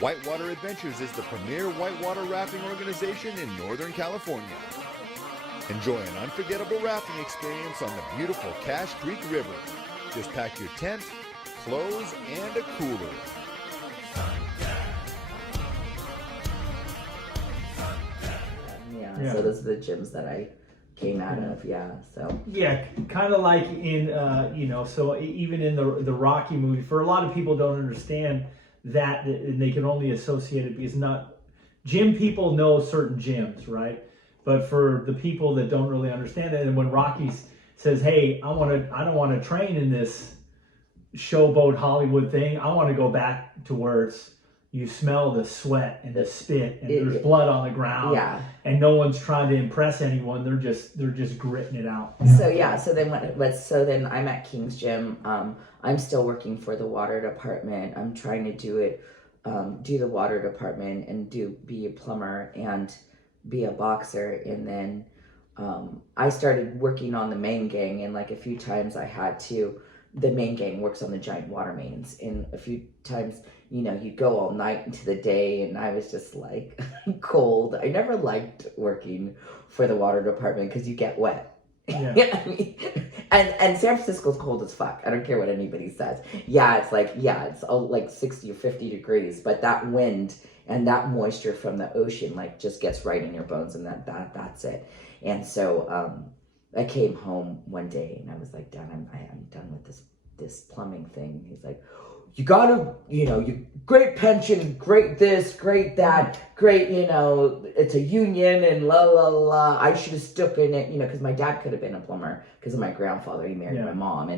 Whitewater Adventures is the premier whitewater rafting organization in Northern California. Enjoy an unforgettable rafting experience on the beautiful Cache Creek River. Just pack your tent, clothes, and a cooler. Yeah, so those are the gyms that I came out of, so. Yeah, kind of like in, so even in the Rocky movie, for a lot of people don't understand that, and they can only associate it because gym people know certain gyms, right? But for the people that don't really understand that, and when Rocky says, hey, I don't want to train in this showboat Hollywood thing, I want to go back to where you smell the sweat and the spit and there's blood on the ground, and no one's trying to impress anyone. They're just gritting it out. So then I'm at King's Gym. I'm still working for the water department. I'm trying to do the water department and be a plumber and be a boxer. And then I started working on the main gang, and like a few times I had to. The main gang works on the giant water mains, and a few times, you go all night into the day, and I was just like cold. I never liked working for the water department because you get wet. Yeah. I mean, and San Francisco's cold as fuck. I don't care what anybody says. It's all like 60 or 50 degrees, but that wind and that moisture from the ocean like just gets right in your bones, and that's it. And so I came home one day and I was like, Dad, I'm done with this plumbing thing. He's like, you gotta, you great pension, great this, great that, great, it's a union and la la la. I should have stuck in it, because my dad could have been a plumber because of my grandfather. He married my mom,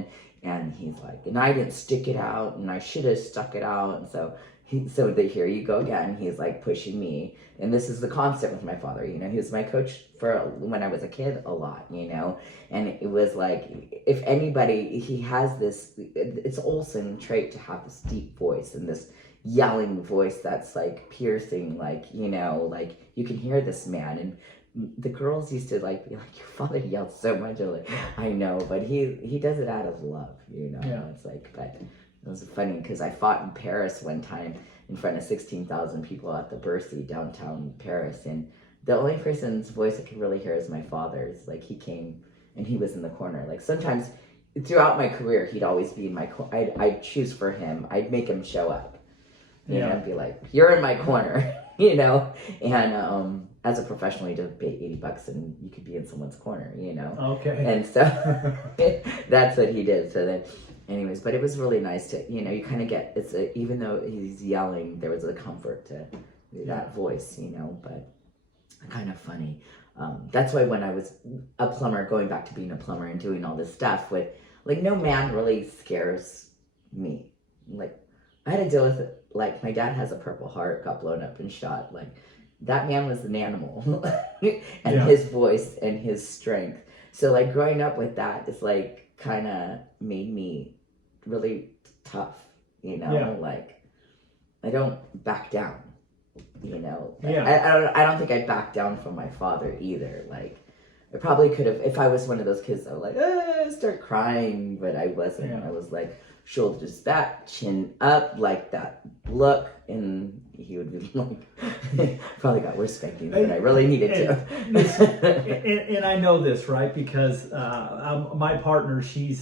and he's like, and I didn't stick it out, and I should have stuck it out, and so. Here you go again. He's like pushing me, and this is the constant with my father. He was my coach for when I was a kid a lot, and it was like, if anybody, he has this, it's Olsen trait to have this deep voice and this yelling voice that's like piercing, like you can hear this man. And the girls used to like be like, your father yelled so much. I'm like, I know, but he does it out of love, It's like, but. It was funny because I fought in Paris one time in front of 16,000 people at the Bercy downtown Paris, and the only person's voice I could really hear is my father's. Like, he came and he was in the corner. Like, sometimes throughout my career, he'd always be in my corner. I'd choose for him. I'd make him show up. And I'd be like, you're in my corner, And as a professional, you just pay $80 and you could be in someone's corner, Okay. And so that's what he did. So then, anyways, but it was really nice to, you kind of get, even though he's yelling, there was a comfort to that voice, but kind of funny. That's why when I was a plumber, going back to being a plumber and doing all this stuff with, like, no man really scares me. Like, I had to deal with it. Like, my dad has a Purple Heart, got blown up and shot. Like, that man was an animal. And his voice and his strength. So, like, growing up with that is, like, kind of made me really tough, Like, I don't back down, I don't think I backed down from my father either. Like, I probably could have, if I was one of those kids that were like, start crying, but I wasn't. I was like, shoulders back, chin up, like that look, and he would be like, probably got worse spankings than I really needed to. And I know this, right? Because my partner, she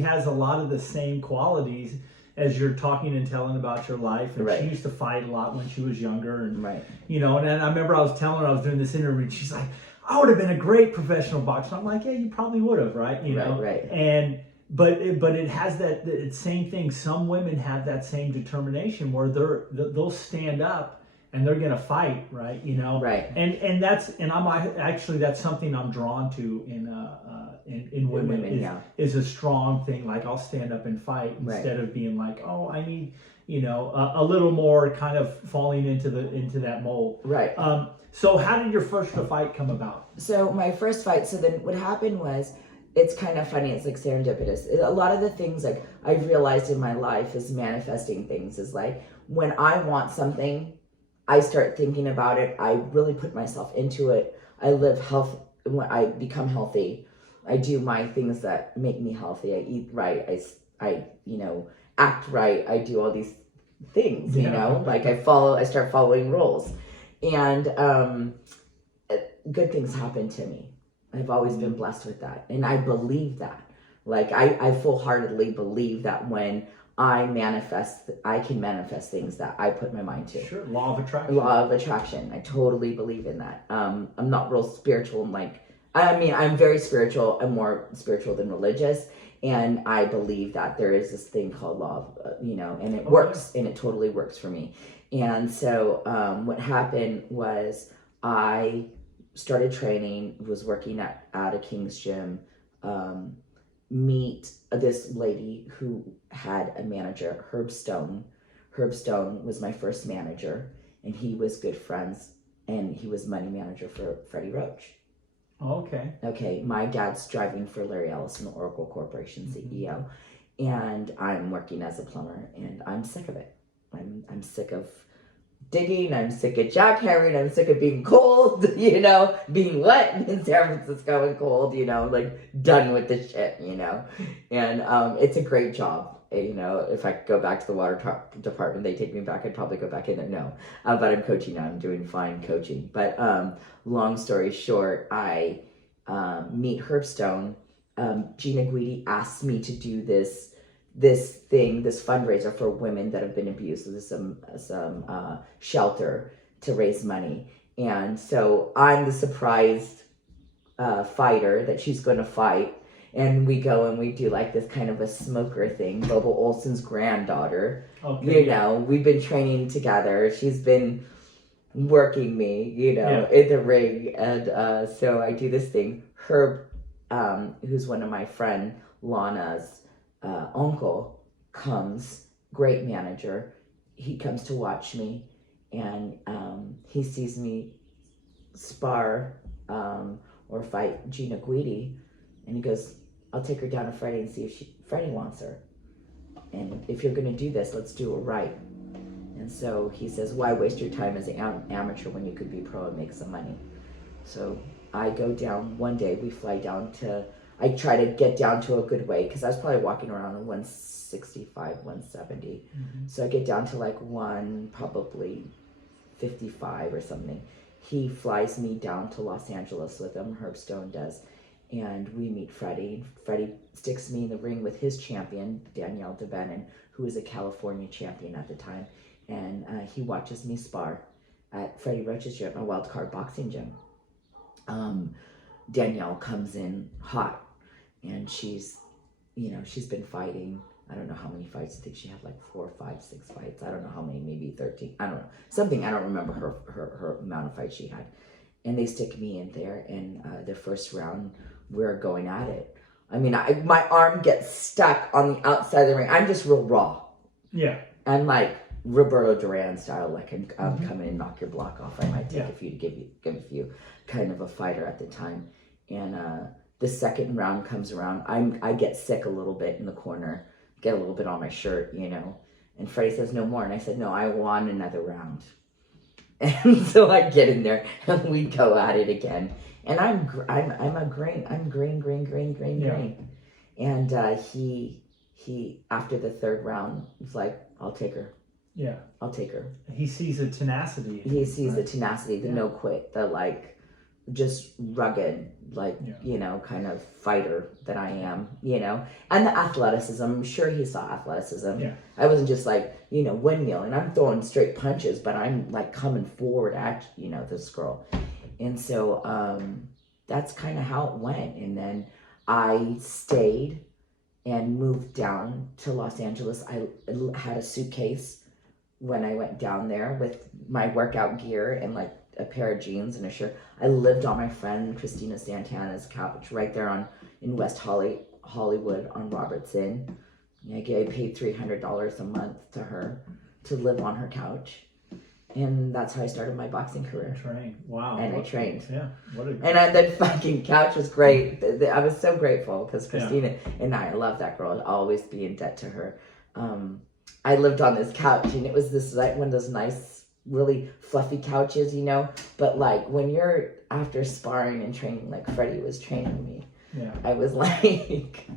has a lot of the same qualities as you're talking and telling about your life. And she used to fight a lot when she was younger. And, and I remember I was telling her I was doing this interview, and she's like, I would have been a great professional boxer. I'm like, yeah, you probably would have, right? And but it has that same thing. Some women have that same determination where they'll stand up and they're gonna fight, right? And that's something I'm drawn to in women is a strong thing. Like, I'll stand up and fight instead of being like, oh, I need a little more kind of falling into that mold. Right. So how did your first fight come about? So my first fight. So then what happened was, it's kind of funny. It's like serendipitous. A lot of the things like I've realized in my life is manifesting things is like when I want something, I start thinking about it. I really put myself into it. I live health. When I become healthy, I do my things that make me healthy. I eat right. I act right. I do all these things, you know, like I start following rules, and good things happen to me. I've always been blessed with that, and I believe that. Like I full-heartedly believe that when I can manifest things that I put my mind to. Sure, law of attraction. Law of attraction. I totally believe in that. I'm not real spiritual. I'm very spiritual. I'm more spiritual than religious. And I believe that there is this thing called law of, and it works, and it totally works for me. And so what happened was I started training, was working at a King's Gym, meet this lady who had a manager, Herb Stone. Herb Stone was my first manager, and he was good friends, and he was money manager for Freddie Roach. Okay, my dad's driving for Larry Ellison, Oracle Corporation CEO, and I'm working as a plumber, and I'm sick of it. I'm sick of digging, I'm sick of jackhammering, I'm sick of being cold, being wet in San Francisco and cold, done with the shit, and it's a great job. If I could go back to the water department, they take me back, I'd probably go back in there. No, but I'm coaching now. I'm doing fine coaching. But long story short, I meet Herb Stone. Gina Guidi asked me to do this fundraiser for women that have been abused. So there's some shelter to raise money. And so I'm the surprised fighter that she's going to fight. And we go and we do like this kind of a smoker thing. Bobo Olsen's granddaughter. We've been training together. She's been working me, in the ring. And so I do this thing. Herb, who's one of my friend Lana's uncle, comes, great manager. He comes to watch me, and he sees me spar or fight Gina Guidi, and he goes, I'll take her down to Freddie and see if Freddie wants her. And if you're going to do this, let's do it right. And so he says, why waste your time as an amateur when you could be pro and make some money? So I go down one day, we fly down I try to get down to a good weight because I was probably walking around 165, 170. So I get down to like probably 55 or something. He flies me down to Los Angeles with him, Herb Stone does. And we meet Freddie. Freddie sticks me in the ring with his champion, Danielle DeBennon, who was a California champion at the time. And he watches me spar at Freddie Roach's gym, a wild card boxing gym. Danielle comes in hot, and she's been fighting. I don't know how many fights. I think she had like 4, 5, 6 fights. I don't know how many, maybe 13. I don't know. Something, I don't remember her amount of fights she had. And they stick me in there, and the first round, we're going at it. I mean, my arm gets stuck on the outside of the ring. I'm just real raw. Yeah. I'm like Roberto Duran style, like I'm coming and knock your block off. I might take a few to give a few, kind of a fighter at the time. And the second round comes around. I get sick a little bit in the corner, get a little bit on my shirt, And Freddie says, no more. And I said, no, I want another round. And so I get in there and we go at it again. And I'm green. And he after the third round was like, I'll take her. Yeah. I'll take her. He sees the tenacity. He sees the tenacity, the no quit, the like just rugged, like, kind of fighter that I am, and the athleticism. I'm sure he saw athleticism. Yeah. I wasn't just like, windmill, and I'm throwing straight punches, but I'm like coming forward at, this girl. And so that's kind of how it went. And then I stayed and moved down to Los Angeles. I had a suitcase when I went down there with my workout gear and like a pair of jeans and a shirt. I lived on my friend Christina Santana's couch right there in West Hollywood on Robertson. I paid $300 a month to her to live on her couch. And that's how I started my boxing career. Wow. And I trained. Yeah. And the fucking couch was great. I was so grateful because Christina and I love that girl. I'll always be in debt to her. I lived on this couch, and it was this like one of those nice, really fluffy couches, But like when you're after sparring and training, like Freddie was training me, I was like,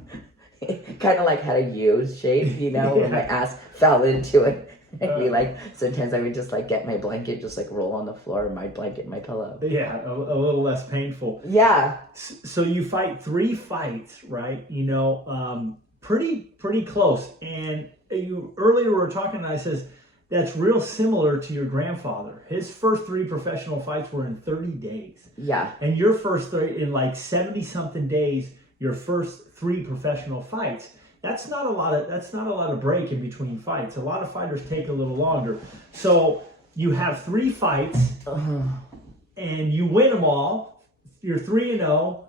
kind of like had a U shape, where my ass fell into it. I'd be like, sometimes I would just like get my blanket, just like roll on the floor, my blanket, my pillow. Yeah, a little less painful. Yeah. So you fight 3 fights, right? You know, pretty close. And you earlier were talking, and I says that's real similar to your grandfather. His first 3 professional fights were in 30 days. Yeah. And your first 3 in like 70 something days. Your first 3 professional fights. That's not a lot of break in between fights. A lot of fighters take a little longer. So you have 3 fights, and you win them all. You're 3-0,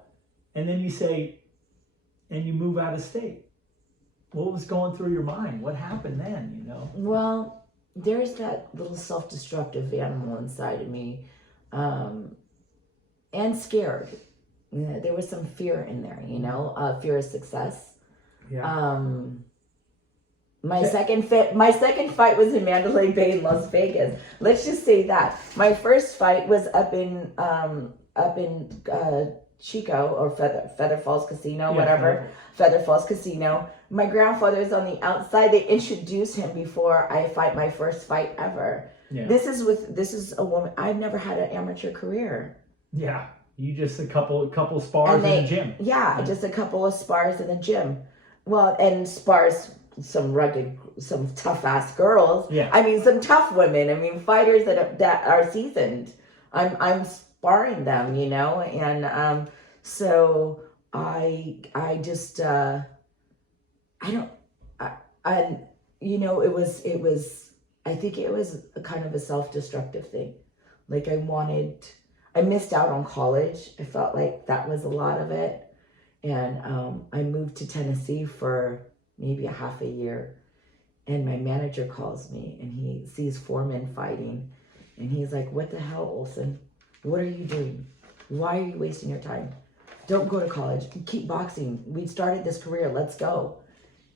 and then you say, and you move out of state. What was going through your mind? What happened then? You know. Well, there's that little self-destructive animal inside of me, and scared. You know, there was some fear in there. You know, fear of success. Yeah. My second fight was in Mandalay Bay in Las Vegas. Let's just say that. My first fight was up in Chico or Feather Falls Casino, whatever. Feather Falls Casino. My grandfather's on the outside. They introduced him before I fight my first fight ever. Yeah. This is a woman. I've never had an amateur career. Yeah. You just a couple spars in the gym. Yeah, just a couple of spars in the gym. Well, and spars some tough ass girls. Yeah. I mean, some tough women. I mean, fighters that are seasoned. I'm sparring them, you know, and so I just I you know, it was I think it was a kind of a self-destructive thing. Like I missed out on college. I felt like that was a lot of it. And I moved to Tennessee for maybe a half a year. And my manager calls me and he sees 4 men fighting. And he's like, what the hell, Olsen? What are you doing? Why are you wasting your time? Don't go to college. Keep boxing. We started this career. Let's go.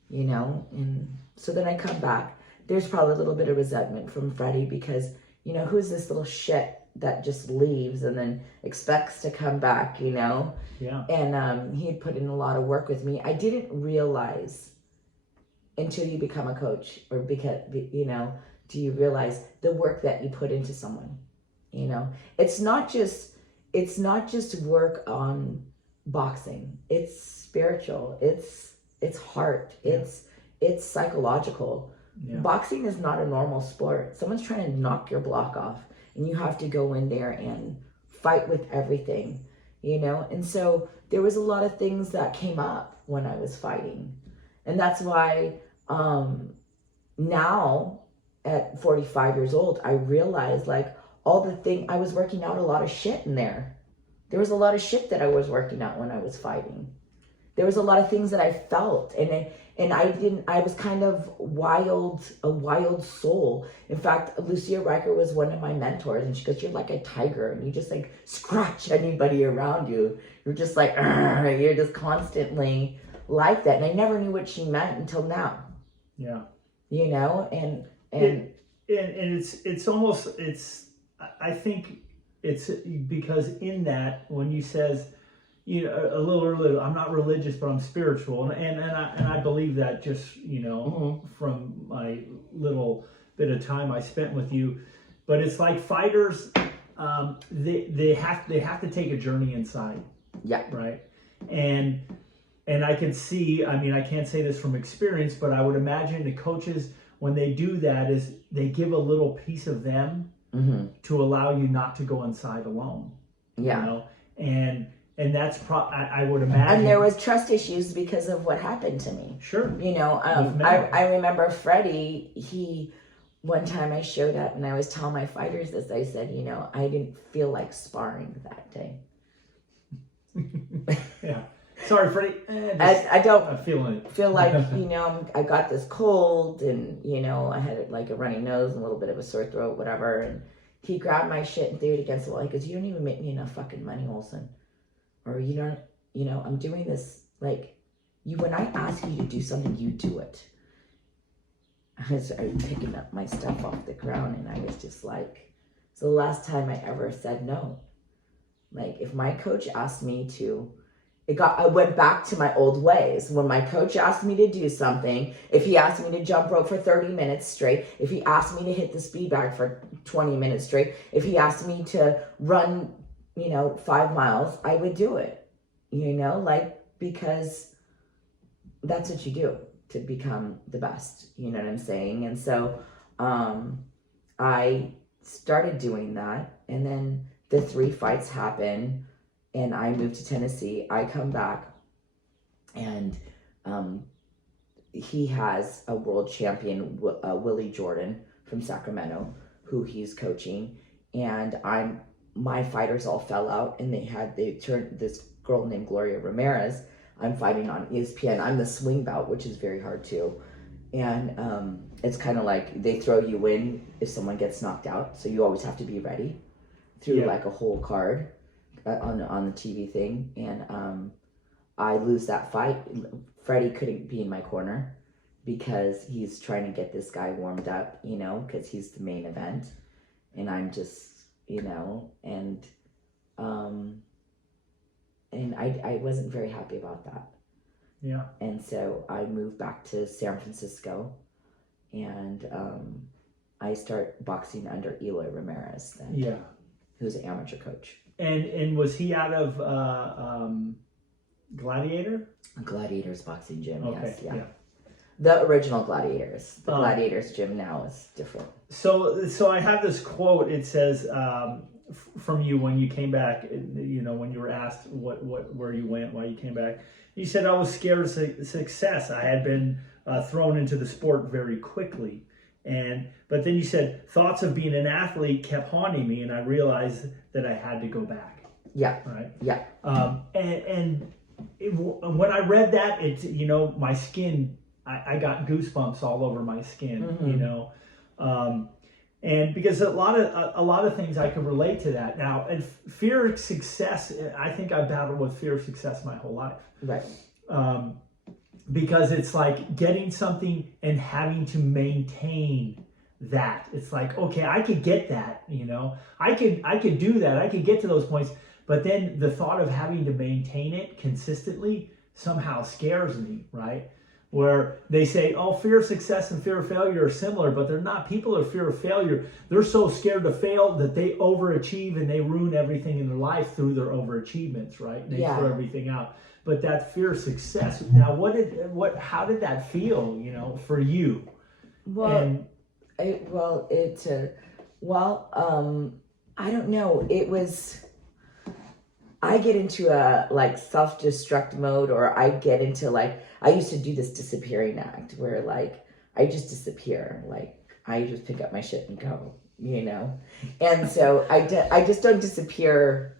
You know? And so then I come back. There's probably a little bit of resentment from Freddie because, you know, who's this little shit that just leaves and then expects to come back, you know? Yeah. And he had put in a lot of work with me. I didn't realize until you become a coach or because, you know, do you realize the work that you put into someone, you know? It's not just work on boxing. It's spiritual. It's heart. Yeah. It's psychological. Yeah. Boxing is not a normal sport. Someone's trying to knock your block off and you have to go in there and fight with everything, you know? And so there was a lot of things that came up when I was fighting. And that's why now at 45 years old, I realized like I was working out a lot of shit in there. There was a lot of shit that I was working out when I was fighting. There was a lot of things that I felt and I was kind of a wild soul. In fact, Lucia Riker was one of my mentors and she goes, you're like a tiger and you just like scratch anybody around you. You're just like, you're just constantly like that. And I never knew what she meant until now. Yeah. You know, and it's almost, I think it's because in that, when you says, you know, a little earlier, I'm not religious, but I'm spiritual. And I believe that just, you know, from my little bit of time I spent with you. But it's like fighters, they have to take a journey inside. Yeah. Right. And I can see, I mean, I can't say this from experience, but I would imagine the coaches, when they do that, is they give a little piece of them to allow you not to go inside alone. Yeah. You know? And that's I would imagine. And there was trust issues because of what happened to me. Sure. You know, I remember Freddie, one time I showed up and I was telling my fighters this, I said, you know, I didn't feel like sparring that day. Yeah. Sorry, Freddie. I don't I'm feeling it. feel like, you know, I got this cold and, you know, I had like a runny nose and a little bit of a sore throat, whatever. And he grabbed my shit and threw it against the wall. He goes, you don't even make me enough fucking money, Olsen. Or you don't, you know, I'm doing this, like, when I ask you to do something, you do it. I was picking up my stuff off the ground and I was just like, it's the last time I ever said no. Like, if my coach asked me to, I went back to my old ways. When my coach asked me to do something, if he asked me to jump rope for 30 minutes straight, if he asked me to hit the speed bag for 20 minutes straight, if he asked me to run, 5 miles, I would do it, because that's what you do to become the best, you know what I'm saying? And so, I started doing that, and then the 3 fights happen, and I moved to Tennessee. I come back, and he has a world champion, Willie Jordan from Sacramento, who he's coaching, and my fighters all fell out, and they turned this girl named Gloria Ramirez. I'm fighting on ESPN. I'm the swing belt, which is very hard too. And it's kind of like they throw you in if someone gets knocked out. So you always have to be ready through like a whole card on the TV thing. And I lose that fight. Freddie couldn't be in my corner because he's trying to get this guy warmed up, because he's the main event. And I'm just, and I wasn't very happy about that. Yeah. And so I moved back to San Francisco, and I start boxing under Eloy Ramirez then. Yeah. Who's an amateur coach. And was he out of Gladiator? Gladiators boxing gym, okay. Yes. Yeah. The original Gladiators. The Gladiators gym now is different. So I have this quote. It says from you when you came back, when you were asked where you went, why you came back. You said, I was scared of success. I had been thrown into the sport very quickly. But then you said, thoughts of being an athlete kept haunting me, and I realized that I had to go back. Yeah. Right? Yeah. When I read that, my skin, I got goosebumps all over my skin, and because a lot of things I could relate to that. Now, and fear of success, I think I battled with fear of success my whole life. Right. Because it's like getting something and having to maintain that. It's like, okay, I could get that, I could do that. I could get to those points. But then the thought of having to maintain it consistently somehow scares me, right? Where they say, oh, fear of success and fear of failure are similar, but they're not. People are fear of failure. They're so scared to fail that they overachieve and they ruin everything in their life through their overachievements, right? They throw everything out. But that fear of success, now how did that feel, for you? Well, I don't know. It was, I get into a self-destruct mode, or I get into I used to do this disappearing act where I just disappear. I just pick up my shit and go, And so I just don't disappear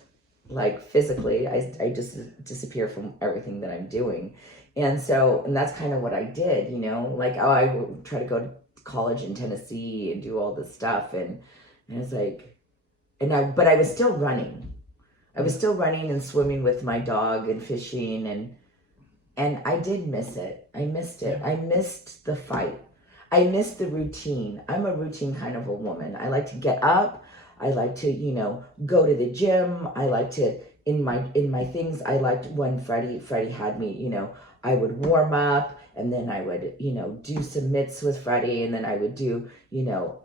physically. I just disappear from everything that I'm doing. And that's kind of what I did, I would try to go to college in Tennessee and do all this stuff. And it's but I was still running. I was still running and swimming with my dog and fishing, and I did miss it. I missed it. I missed the fight. I missed the routine. I'm a routine kind of a woman. I like to get up. I like to, go to the gym. I like to, in my things, I liked when Freddie had me, I would warm up, and then I would, do some mitts with Freddie, and then I would do,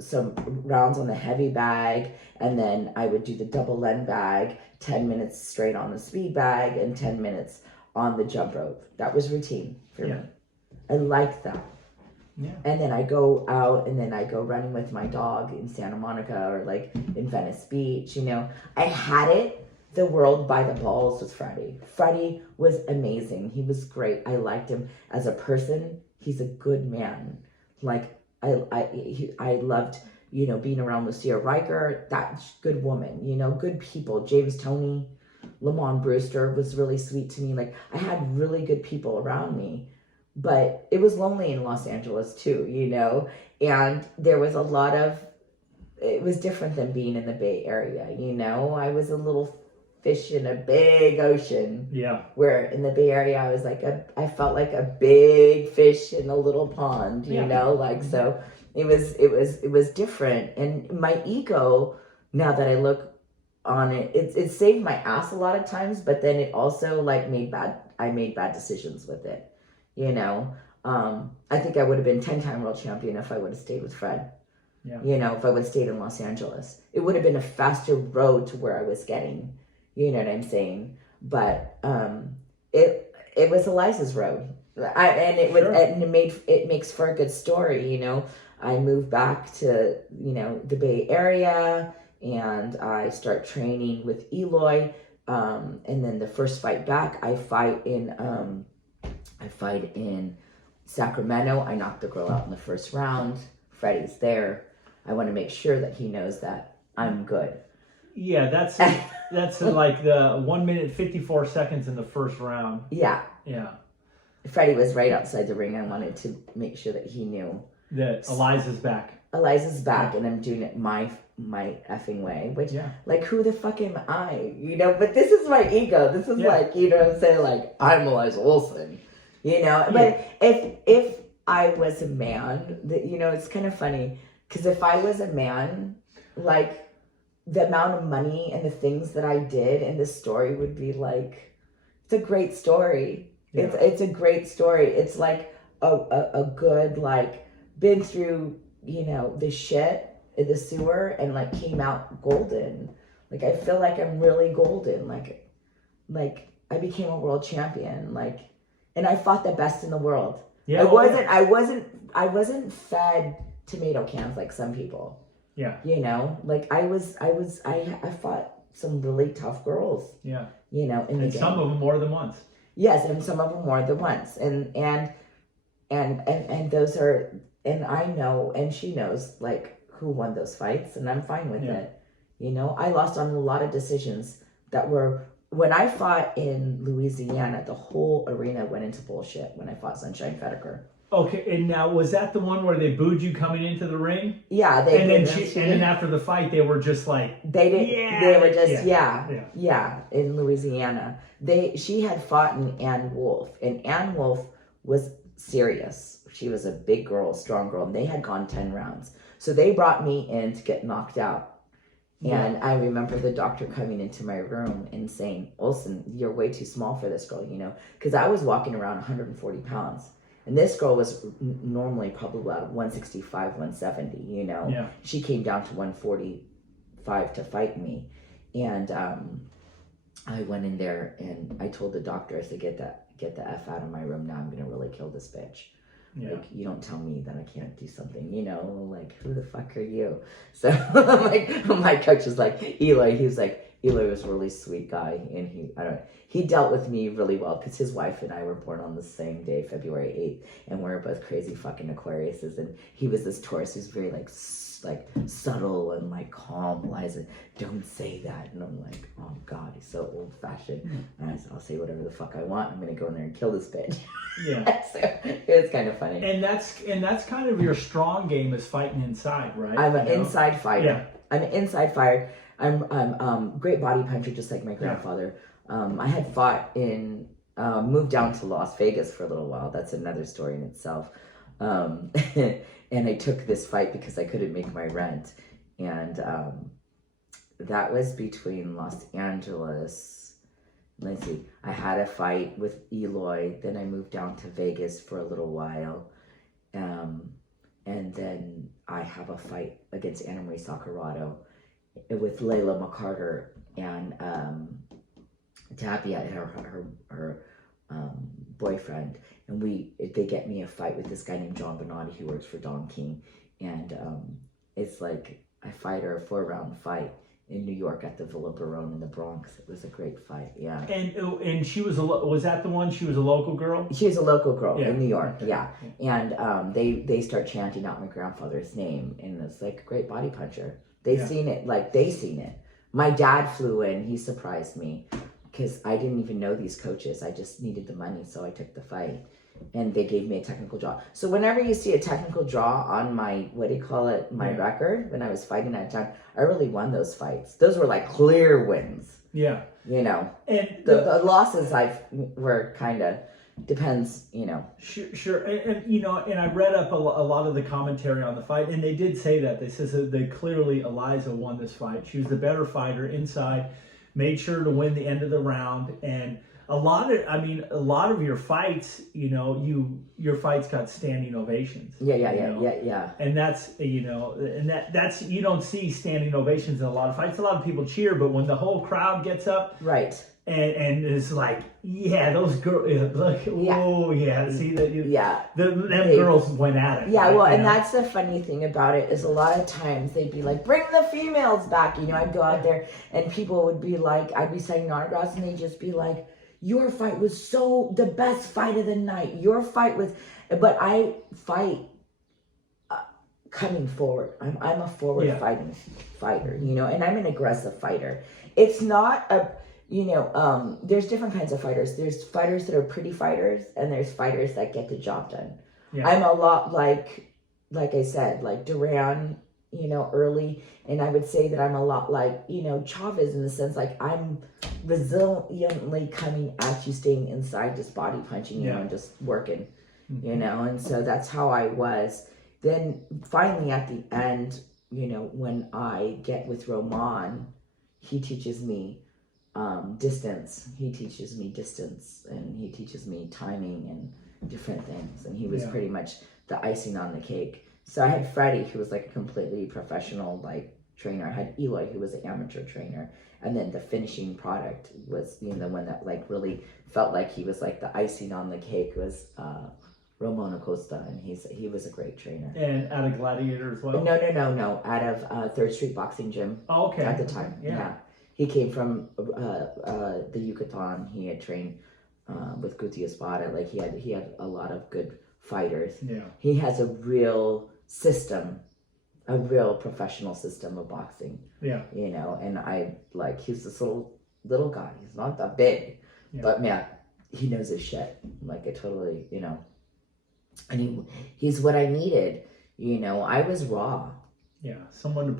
some rounds on the heavy bag, and then I would do the double end bag, 10 minutes straight on the speed bag, and 10 minutes on the jump rope. That was routine for me. I like that. Yeah. And then I go out, and then I go running with my dog in Santa Monica or in Venice Beach. I had it the world by the balls with Freddie. Freddie was amazing. He was great. I liked him as a person. He's a good man. I loved, being around Lucia Riker, that good woman, good people. James Toney, Lamont Brewster was really sweet to me. I had really good people around me, but it was lonely in Los Angeles too, and there was it was different than being in the Bay Area. I was a little fish in a big ocean. Yeah. Where in the Bay Area, I felt like a big fish in a little pond, so it was different. And my ego, now that I look on it. It saved my ass a lot of times, but then it also like I made bad decisions with it. You know, I think I would have been 10-time world champion if I would have stayed with Fred. Yeah. You know, if I would have stayed in Los Angeles, it would have been a faster road to where I was getting. You know what I'm saying? But it was Eliza's road, and it makes for a good story. You know, I moved back to the Bay Area, and I start training with Eloy, and then the first fight back, I fight in Sacramento. I knocked the girl out in the first round. Freddie's there. I want to make sure that he knows that I'm good. Yeah, that's like the 1 minute 54 seconds in the first round. Yeah. Yeah. Freddie was right outside the ring. I wanted to make sure that he knew that Eliza's back. Eliza's back, and I'm doing it my effing way. Which, like, who the fuck am I? You know, but this is my ego. This is like, you know what I'm saying? Like, I'm Eliza Olsen. You know, but if I was a man, it's kind of funny. Because if I was a man, like, the amount of money and the things that I did in the story would be like, it's a great story. Yeah. It's a great story. It's like a good, like, been through, the shit in the sewer and, like, came out golden. Like, I feel like I'm really golden. Like I became a world champion. Like, and I fought the best in the world. Yeah. I wasn't fed tomato cans like some people. Yeah. You know, like I fought some really tough girls. Yeah. You know, and some of them more than once. Yes, and some of them more than once. And those are, and I know, and she knows, like, who won those fights, and I'm fine with it. You know, I lost on a lot of decisions that were, when I fought in Louisiana, the whole arena went into bullshit when I fought Sunshine Fetterker. Okay, and now was that the one where they booed you coming into the ring? Yeah, they and then after the fight, they were just like in Louisiana. She had fought Ann Wolf, and Ann Wolf was serious. She was a big girl, strong girl, and they had gone 10 rounds. So they brought me in to get knocked out. And I remember the doctor coming into my room and saying, "Olsen, you're way too small for this girl," because I was walking around 140 pounds. And this girl was normally probably about 165, 170, She came down to 145 to fight me. And I went in there and I told the doctor, I said, get the F out of my room now. I'm going to really kill this bitch. Yeah. Like, you don't tell me that I can't do something, like, who the fuck are you? So my coach was like, Eloy, he was like, Eloy was a really sweet guy, and he dealt with me really well because his wife and I were born on the same day, February 8th, and we're both crazy fucking Aquariuses, and he was this Taurus who's very like subtle and like calm. Eliza, don't say that. And I'm like, oh God, he's so old fashioned. And I said, I'll say whatever the fuck I want. I'm gonna go in there and kill this bitch. Yeah. So it's kind of funny. And that's kind of your strong game, is fighting inside, right? I'm an inside fighter. Yeah. I'm an inside fighter. I'm great body puncher, just like my grandfather. I had fought moved down to Las Vegas for a little while. That's another story in itself. And I took this fight because I couldn't make my rent. And that was between Los Angeles. Let's see. I had a fight with Eloy. Then I moved down to Vegas for a little while. And then I have a fight against Anna Marie Saccarado with Layla McCarter and Tapia, her boyfriend, and they get me a fight with this guy named John Bonatti who works for Don King, and it's like I fight her a 4-round fight in New York at the Villa Barone in the Bronx. It was a great fight, yeah. And she was that the one? She was a local girl. She was a local girl in New York, yeah. And they start chanting out my grandfather's name, and it's like a great body puncher. They seen it. My dad flew in. He surprised me because I didn't even know these coaches. I just needed the money, so I took the fight. And they gave me a technical draw. So whenever you see a technical draw on my, my record, when I was fighting at time, I really won those fights. Those were like clear wins. Yeah. And the losses were kind of, depends, you know. Sure. And you know, and I read up a lot of the commentary on the fight, and they did say that. They says that clearly Eliza won this fight. She was the better fighter inside, made sure to win the end of the round, and a lot of your fights, you know, your fights got standing ovations. Yeah. And that's, you know, and that's you don't see standing ovations in a lot of fights. A lot of people cheer, but when the whole crowd gets up, right, and it's like, yeah, those girls, like, oh yeah, see that, them girls went at it. Yeah, right? well, and that's the funny thing about it is a lot of times they'd be like, bring the females back. You know, I'd go out there and people would be like, I'd be signing autographs and they'd just be like, your fight was the best fight of the night. Your fight was, but I fight coming forward. I'm a forward fighting fighter, you know, and I'm an aggressive fighter. It's not you know, there's different kinds of fighters. There's fighters that are pretty fighters, and there's fighters that get the job done. Yeah. I'm a lot like I said, like Duran, you know, early, and I would say that I'm a lot like, you know, Chavez in the sense like I'm resiliently coming at you, staying inside, just body punching you and just working, you know, and so that's how I was. Then finally at the end, you know, when I get with Roman, he teaches me distance. He teaches me distance, and he teaches me timing and different things, and he was pretty much the icing on the cake. So I had Freddie, who was like a completely professional like trainer. I had Eloy, who was an amateur trainer, and then the finishing product was, you know, the one that like really felt like he was like the icing on the cake was Ramon Acosta, and he was a great trainer. And out of Gladiator as well? No. Out of 3rd Street Boxing Gym. Oh, okay. At the time, yeah. He came from the Yucatan. He had trained with Guti Espada. Like he had a lot of good fighters. Yeah. He has a real system, a real professional system of boxing. Yeah. You know, and he's this little guy. He's not that big, but man, he knows his shit. Like I totally, you know, and he's what I needed. You know, I was raw. Yeah, someone to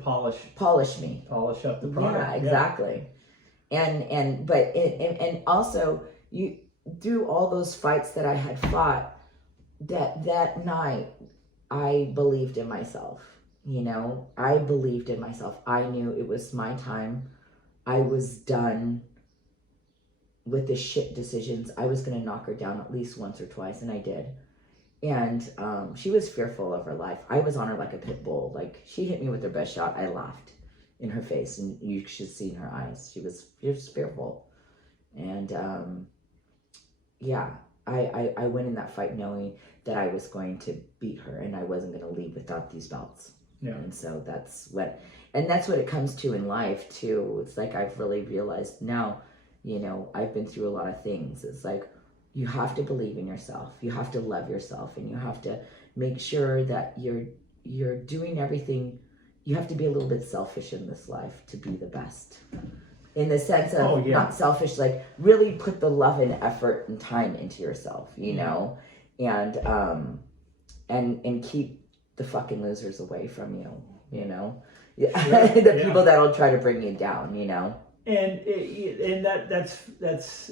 polish me, polish up the product. Yeah, exactly. Yeah. And also you through all those fights that I had fought, that night I believed in myself. You know, I believed in myself. I knew it was my time. I was done with the shit decisions. I was gonna knock her down at least once or twice, and I did. And she was fearful of her life. I was on her like a pit bull. Like she hit me with her best shot. I laughed in her face, and you should see in her eyes. She was fearful. And I went in that fight knowing that I was going to beat her, and I wasn't going to leave without these belts. Yeah. And so that's what it comes to in life too. It's like I've really realized now, you know, I've been through a lot of things. It's like, you have to believe in yourself. You have to love yourself, and you have to make sure that you're doing everything. You have to be a little bit selfish in this life to be the best. In the sense of not selfish, like really put the love and effort and time into yourself, you know, and keep the fucking losers away from you, you know, the people that'll try to bring you down, you know. And that's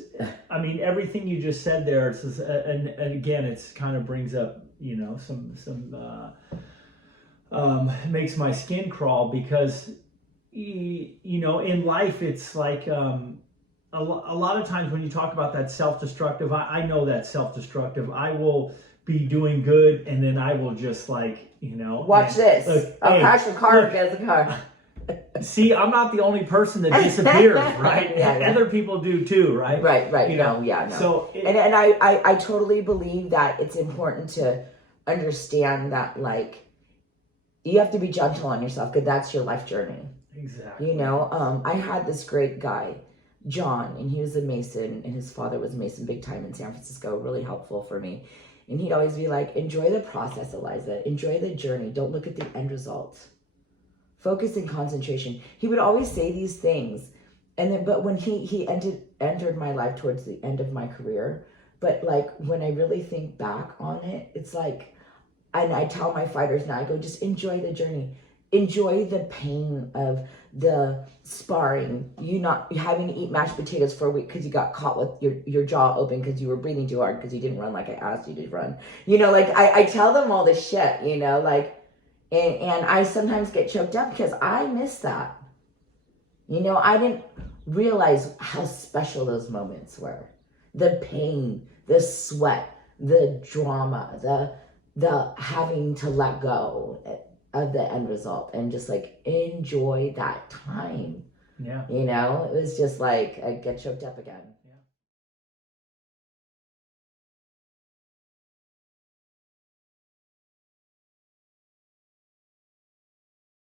I mean, everything you just said there, and again, it's kind of brings up, you know, some makes my skin crawl, because you know, in life it's like a lot of times when you talk about that self-destructive, I know that self-destructive. I will be doing good, and then I will just like, you know, watch this. Look, I'll crash the car against the car. See, I'm not the only person that disappears, right? Other people do too, right? Right. You know, no. So, and I totally believe that it's important to understand that, like, you have to be gentle on yourself, because that's your life journey. Exactly. You know, I had this great guy, John, and he was a Mason, and his father was a Mason big time in San Francisco, really helpful for me. And he'd always be like, enjoy the process, Eliza. Enjoy the journey. Don't look at the end result. Focus and concentration. He would always say these things. And then, but when he entered my life towards the end of my career, but like when I really think back on it, it's like, and I tell my fighters now, I go, just enjoy the journey. enjoy the pain of the sparring, you not having to eat mashed potatoes for a week because you got caught with your jaw open because you were breathing too hard because you didn't run like I asked you to run. You know, like I tell them all this shit, you know, like, and I sometimes get choked up because I miss that. You know, I didn't realize how special those moments were. The pain, the sweat, the drama, the having to let go of the end result and just like enjoy that time. Yeah. You know, it was just like I get choked up again.